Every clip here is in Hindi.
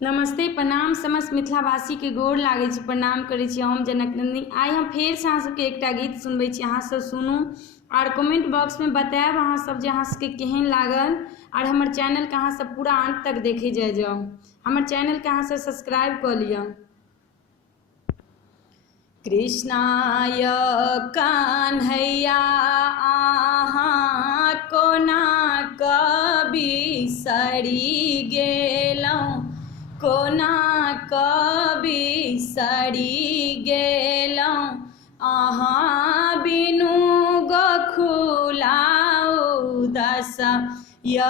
नमस्ते प्रणाम समस्त मिथिलावासी के गोर लागे छी, प्रणाम करे छी। हम जनक नंदिनी आई हम फेर से अहाँ सबके एकटा गीत सुनबे छी, अहाँ सब सुनू और कमेंट बॉक्स में बताएब अहाँ सब जे अहाँ सबके केहन लागल। और हमर चैनल के अहाँ सब पूरा अंत तक देखे जाओ, हमर चैनल के अहाँ सब सब्सक्राइब कर लिया। कृष्णाय कान्हैया आहाँ कोना बिसरि गेलहुँ, कोना बिसरि गेलहुँ आहाँ बिनु गोखुला उदास य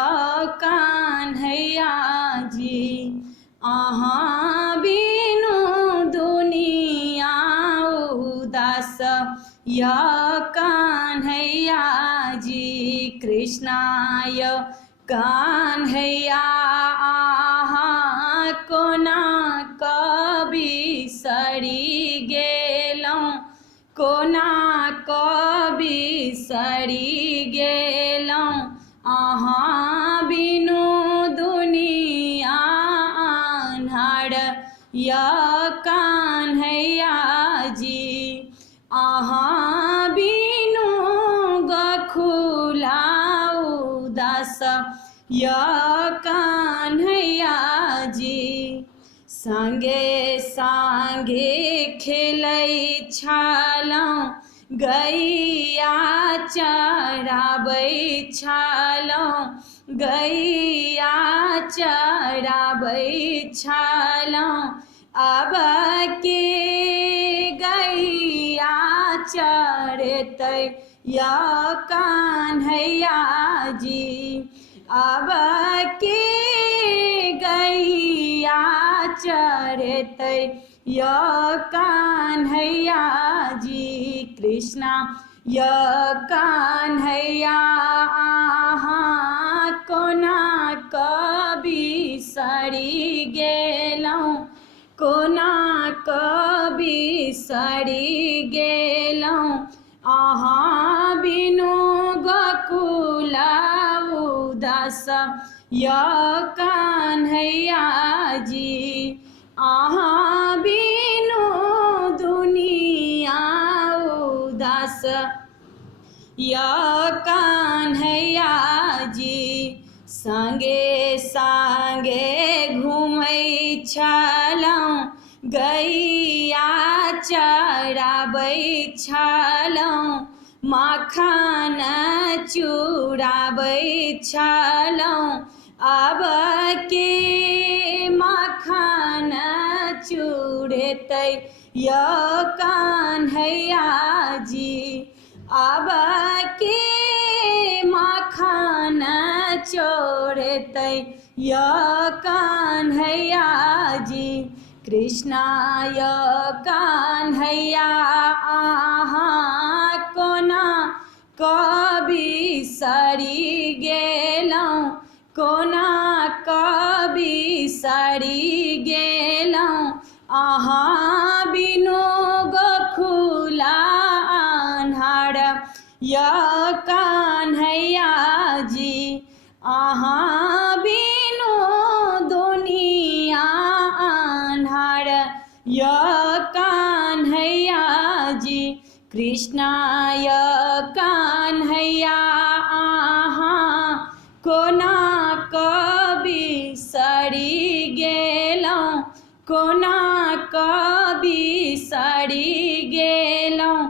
कान्हैया जी, आहाँ बिनु दुनिया उदास य कान्हैया जी। कृष्णाय कान्हैया आहाँ कोना बिसरि गेलहुँ, कोना बिसरि गेलहुँ आहाँ बिनु दुनिया अन्हार य कान्हैया जी, आहाँ बिनु गोखुला उदास य कान्हैया जी। संगे संगे खेलै छलहुँ, गैया चराबै छलहुँ, गैया चराबै छलहुँ आब के गैया चरतै य कान्हैया जी, आब के गैया चरतै य कान्हैया जी। कृष्णा य कान्हैया आहाँ कोना बिसरि गेलहुँ, कोना बिसरि गेलहुँ आहाँ बिनु गोकुला उदास य कान्हैया जी, आहाँ बिनु दुनिया उदास य कान्हैया जी। संगे संगे घूमै छलहुँ, गैया चराबै छलहुँ, माखन चुराबै छलहुँ आब के माखन चुरतै य कान्हैया जी, आब के माखन चोरतै य कान्हैया जी। कृष्णाय कान्हैया आहाँ कोना बिसरि गेलहुँ, कोना बिसरि गेलहुँ आहाँ बिनु गोखुला अन्हार य कान्हैया जी, आहाँ बिनु दुनिया अन्हार य कान्हैया जी। कृष्णाय कान्हैया आहाँ कोना बिसरि गेलहुँ, कोना बिसरि गेलहुँ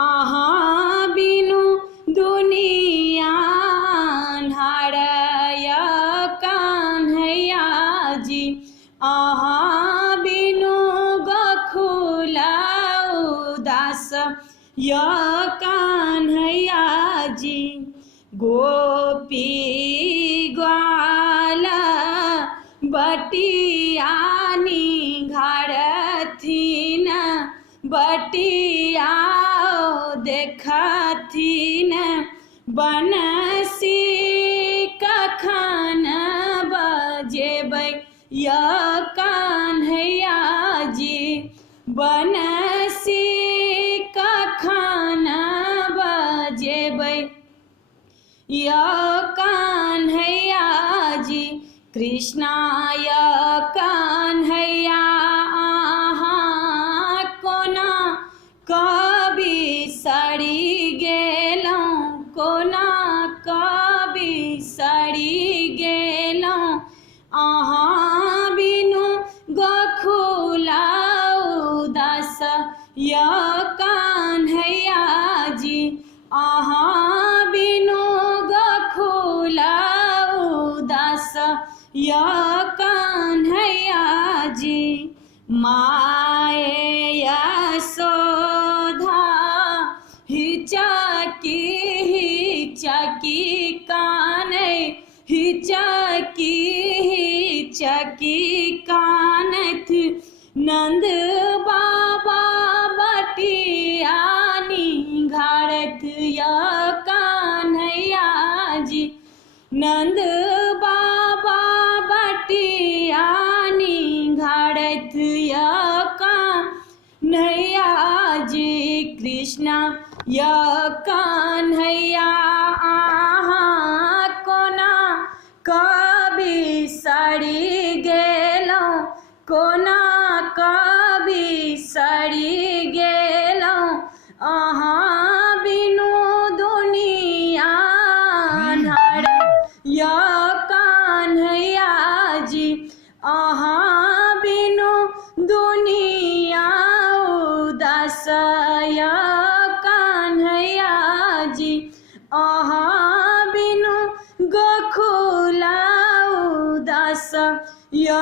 आहाँ बिनु दुनिया अन्हार य कान्हैया जी, आहाँ बिनु गोखुला उदास य कान्हैया जी। गोपी ग्वाल बटिया निघारथिन, बटिया देखथिन बनसी कखन बजेबै य कान्हैया जी, बनसी कखन बजेबै य कान्हैया जी। कृष्णाय कन्हैया अहाँ कोना कभी सड़ी गेलहुँ, कोना कभी सड़ी गेलहुँ, अहाँ बिनु गोखुला उदास य कन्हैया जी, अहाँ बिनु गोखुला उदास य कन्हैया जी। माए यशोधा हिचकी हिचकी कानै, हिचकी हिचकी कानैत नंद बाबा बटिया निघारैत य कन्हैया जी, नंद बाबा बटिया निघारैत य कन्हैया जी। कृष्ण य कन्हैया अहाँ कोना कभी सड़ी गेलहुँ, कोना कभी सड़ी गेलहुँ, अहाँ बिनु दुनिया अन्हार य कन्हैया जी, अहाँ बिनु दुनिया उदास य कन्हैया जी, अहाँ बिनु गोखुला उदास य